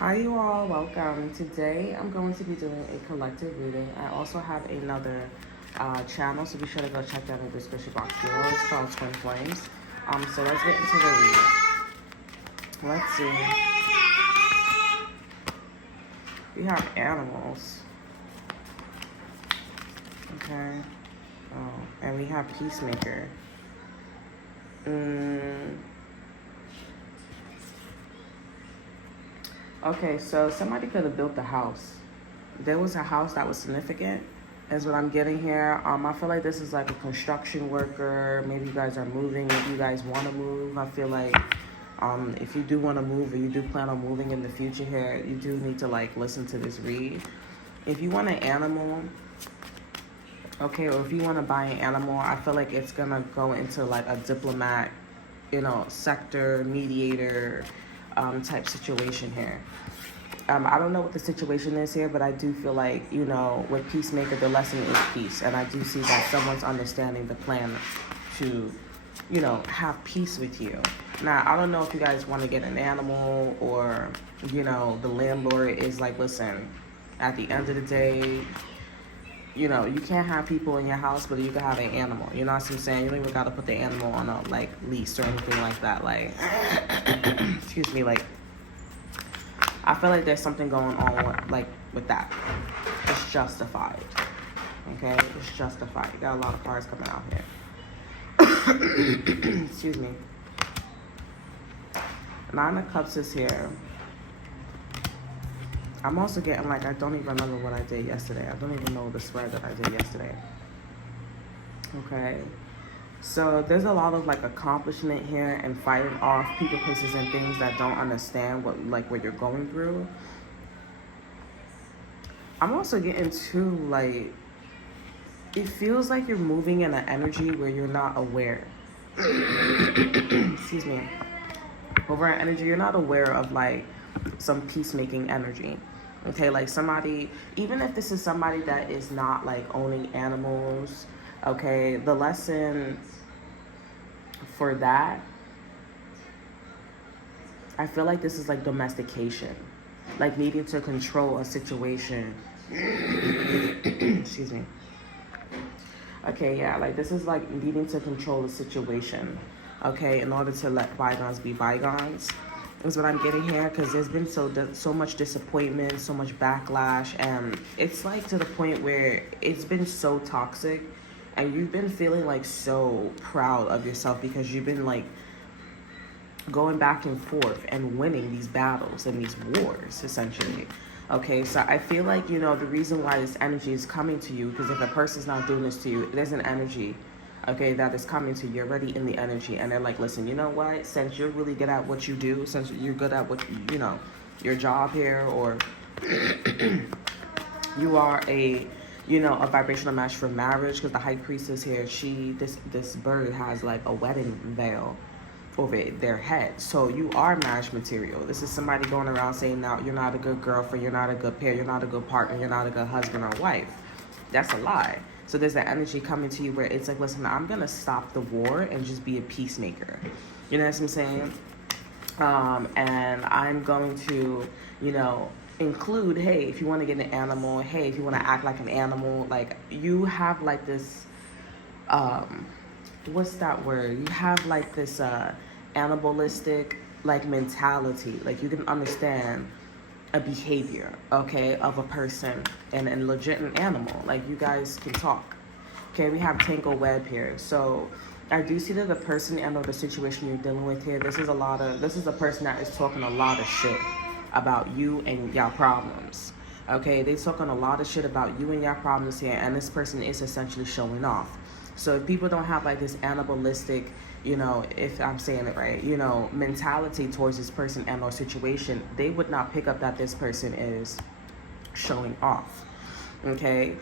Hi, you all. Welcome. Today, I'm going to be doing a collective reading. I also have another channel, so be sure to go check that in the description box below. It's called Twin Flames. So let's get into the reading. Let's see. We have animals. Okay. Oh, and we have Peacemaker. Okay, so somebody could have built a house. There was a house that was significant, is what I'm getting here. I feel like this is like a construction worker. Maybe you guys are moving. Maybe you guys want to move. I feel like if you do want to move or you do plan on moving in the future here, you do need to like listen to this read. If you want an animal, okay, or if you want to buy an animal, I feel like it's gonna go into like a diplomat, sector, mediator type situation here. I don't know what the situation is here, but I do feel like, with Peacemaker, the lesson is peace. And I do see that someone's understanding the plan to, have peace with you. Now, I don't know if you guys want to get an animal or, the landlord is like, listen, at the end of the day, you can't have people in your house, but you can have an animal. You know what I'm saying? You don't even got to put the animal on a, lease or anything like that. Excuse me, I feel like there's something going on with that. It's justified. Okay? It's justified. You got a lot of cards coming out here. Excuse me. Nine of Cups is here. I'm also getting I don't even remember what I did yesterday. I don't even know the spread that I did yesterday. Okay. So there's a lot of accomplishment here and fighting off people, places, and things that don't understand what you're going through. I'm also getting to it feels like you're moving in an energy where you're not aware. Excuse me. Over an energy, you're not aware of some peacemaking energy. Okay, somebody, even if this is somebody that is not owning animals, okay, the lesson for that, I feel like this is domestication, needing to control a situation. Excuse me. Okay, yeah, this is needing to control a situation, okay, in order to let bygones be bygones. Is what I'm getting here, because there's been so much disappointment, so much backlash, and it's to the point where it's been so toxic, and you've been feeling so proud of yourself because you've been going back and forth and winning these battles and these wars, essentially. Okay, so I feel the reason why this energy is coming to you, because if a person's not doing this to you, there's an energy, okay, that is coming to you. You're already in the energy, and they're listen, you know what, since you're really good at what you do, since you're good at what your job here, or you are a vibrational match for marriage, because the High Priestess here, this bird has a wedding veil over their head, so you are marriage material. This is somebody going around saying now you're not a good girlfriend, you're not a good pair, you're not a good partner, you're not a good husband or wife. That's a lie. So there's that energy coming to you where it's listen, I'm going to stop the war and just be a peacemaker. You know what I'm saying? And I'm going to, include, hey, if you want to get an animal, hey, if you want to act like an animal, you have this, what's that word? You have this animalistic mentality. You can understand a behavior, okay, of a person and legit an animal. You guys can talk. Okay, we have tangle web here. So I do see that the person and or the situation you're dealing with here, this is a person that is talking a lot of shit about you and your problems. Okay, they're talking a lot of shit about you and your problems here, and this person is essentially showing off. So if people don't have this animalistic, if I'm saying it right, mentality towards this person and or situation, they would not pick up that this person is showing off. Okay,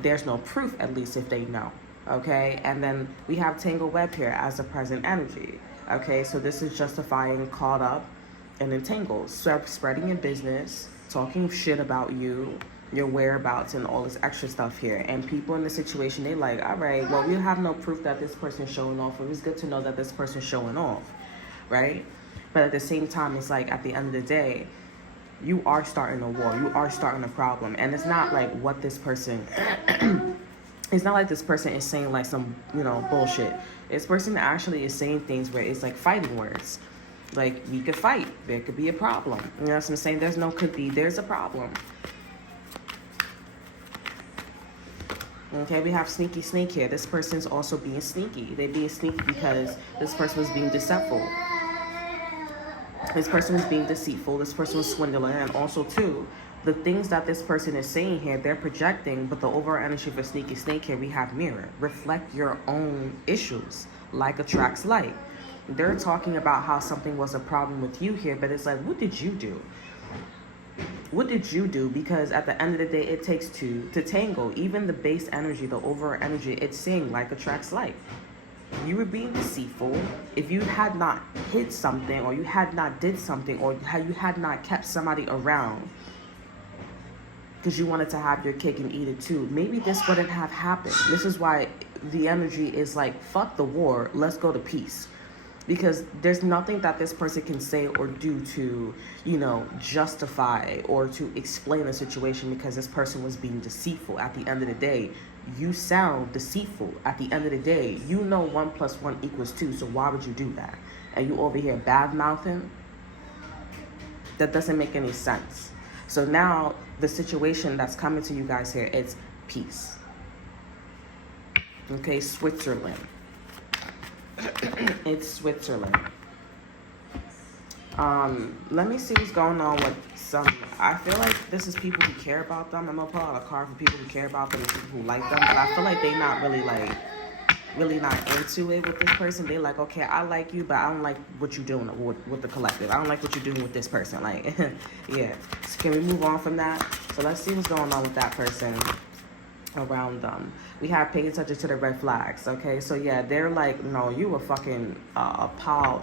there's no proof, at least if they know. Okay, and then we have Tangle Web here as a present energy. Okay, so this is justifying caught up and entangled, spreading your business, talking shit about you, your whereabouts, and all this extra stuff here. And people in the situation, they all right, well, we have no proof that this person's showing off. It was good to know that this person's showing off, right? But at the same time, it's at the end of the day, you are starting a war. You are starting a problem. And it's not like what this person... It's not like this person is saying like some, bullshit. This person actually is saying things where it's like fighting words. Like, we could fight. There could be a problem. You know what I'm saying? There's no could be. There's a problem. Okay, we have sneaky snake here. This person's also being sneaky. They're being sneaky because this person was being deceitful. This person was being deceitful. This person was swindling. And also, too, the things that this person is saying here, they're projecting. But the overall energy for sneaky snake here, we have mirror. Reflect your own issues. Like attracts like. They're talking about how something was a problem with you here. But it's like, what did you do? What did you do? Because at the end of the day, it takes two to tango. Even the base energy, the overall energy, it's saying like attracts like. You were being deceitful. If you had not hid something, or you had not did something, or you had not kept somebody around because you wanted to have your cake and eat it too, maybe this wouldn't have happened. This is why the energy is like, fuck the war, let's go to peace. Because there's nothing that this person can say or do to, justify or to explain the situation, because this person was being deceitful. At the end of the day, you sound deceitful. At the end of the day, 1 + 1 = 2, so why would you do that? And you over here bad-mouthing? That doesn't make any sense. So now, the situation that's coming to you guys here, it's peace. Okay, Switzerland. It's Switzerland. Let me see what's going on with some... I feel like this is people who care about them. I'm gonna pull out a card for people who care about them and people who like them. But I feel like they not really not into it with this person. They like, okay, I like you, but I don't like what you're doing with the collective. I don't like what you're doing with this person. Like, yeah. So can we move on from that? So let's see what's going on with that person around them. We have pay attention to the red flags. Okay, so yeah, they're like, no, you were fucking a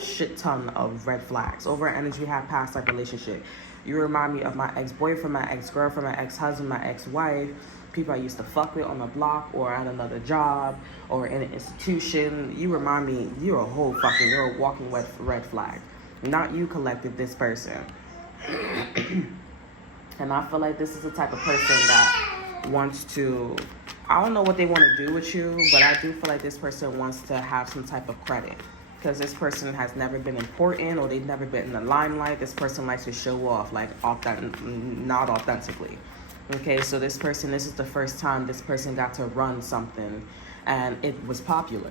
shit ton of red flags. Over energy, have past life relationship. You remind me of my ex-boyfriend, my ex-girlfriend, my ex-husband, my ex-wife, people I used to fuck with on the block or at another job or in an institution. You remind me, you're a walking red flag. Not you, collective, this person. And I feel like this is the type of person that wants to, I don't know what they want to do with you, but I do feel like this person wants to have some type of credit, because this person has never been important, or they've never been in the limelight. This person likes to show off, like not authentically. Okay, so this is the first time this person got to run something and it was popular.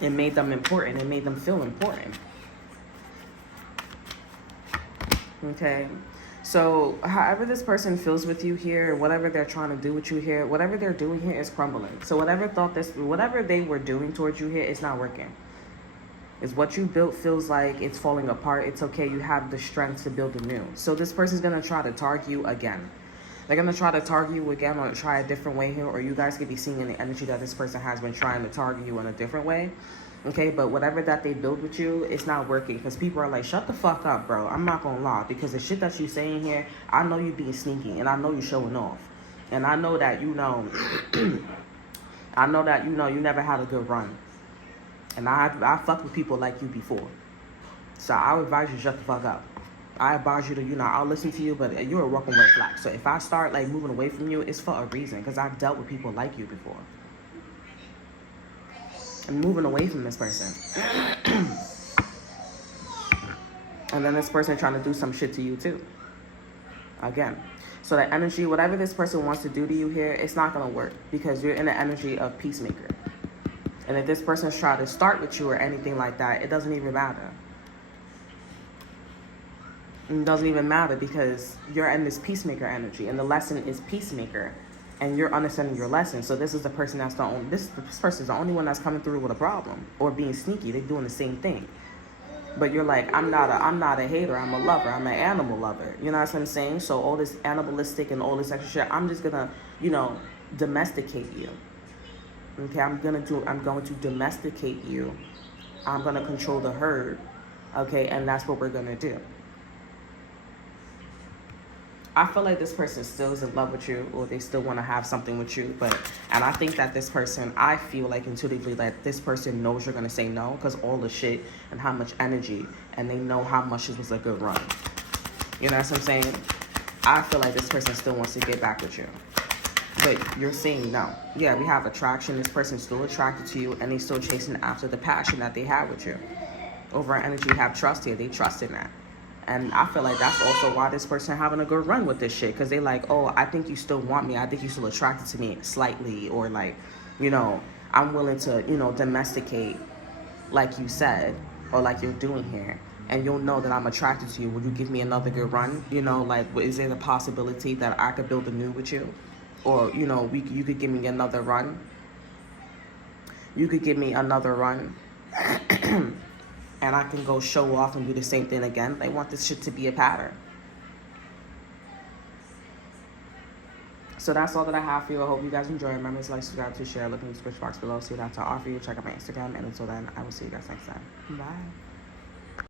It made them important. It made them feel important. Okay. So however this person feels with you here, whatever they're trying to do with you here, whatever they're doing here is crumbling. So whatever they were doing towards you here, it's not working. It's what you built feels like it's falling apart. It's okay. You have the strength to build anew. So this person's going to try to target you again. They're going to try to target you again, or try a different way here, or you guys could be seeing in the energy that this person has been trying to target you in a different way. Okay, but whatever that they build with you, it's not working, because people are like, shut the fuck up, bro. I'm not gonna lie, because the shit that you saying here, I know you being sneaky, and I know you showing off, and I know that you never had a good run, and I fucked with people like you before, so I would advise you to shut the fuck up. I advise you to, I'll listen to you, but you're a walking red flag. So if I start like moving away from you, it's for a reason, because I've dealt with people like you before. I'm moving away from this person. And then this person trying to do some shit to you too. Again. So the energy, whatever this person wants to do to you here, it's not going to work, because you're in the energy of peacemaker. And if this person's trying to start with you or anything like that, it doesn't even matter. It doesn't even matter, because you're in this peacemaker energy, and the lesson is peacemaker. And you're understanding your lesson. So this is the person that's this person's the only one that's coming through with a problem or being sneaky. They're doing the same thing. But you're like, I'm not a hater. I'm a lover. I'm an animal lover. You know what I'm saying? So all this animalistic and all this extra shit, I'm just gonna, domesticate you. Okay, I'm going to domesticate you. I'm gonna control the herd. Okay, and that's what we're gonna do. I feel like this person still is in love with you, or they still want to have something with you. And I think that this person, I feel like intuitively that this person knows you're going to say no, because all the shit and how much energy, and they know how much it was a good run. You know what I'm saying? I feel like this person still wants to get back with you. But you're saying no. Yeah, we have attraction. This person's still attracted to you, and they're still chasing after the passion that they have with you. Over energy, you have trust here. They trust in that. And I feel like that's also why this person having a good run with this shit. Because they like, oh, I think you still want me. I think you still attracted to me slightly. Or like, you know, I'm willing to, you know, domesticate like you said. Or like you're doing here. And you'll know that I'm attracted to you. Will you give me another good run? You know, like, is there the possibility that I could build a new with you? Or, you know, you could give me another run. You could give me another run. And I can go show off and do the same thing again. They want this shit to be a pattern. So that's all that I have for you. I hope you guys enjoy. Remember to like, subscribe, to share. Look in the description box below. See what I have to offer you. Check out my Instagram. And until then, I will see you guys next time. Bye.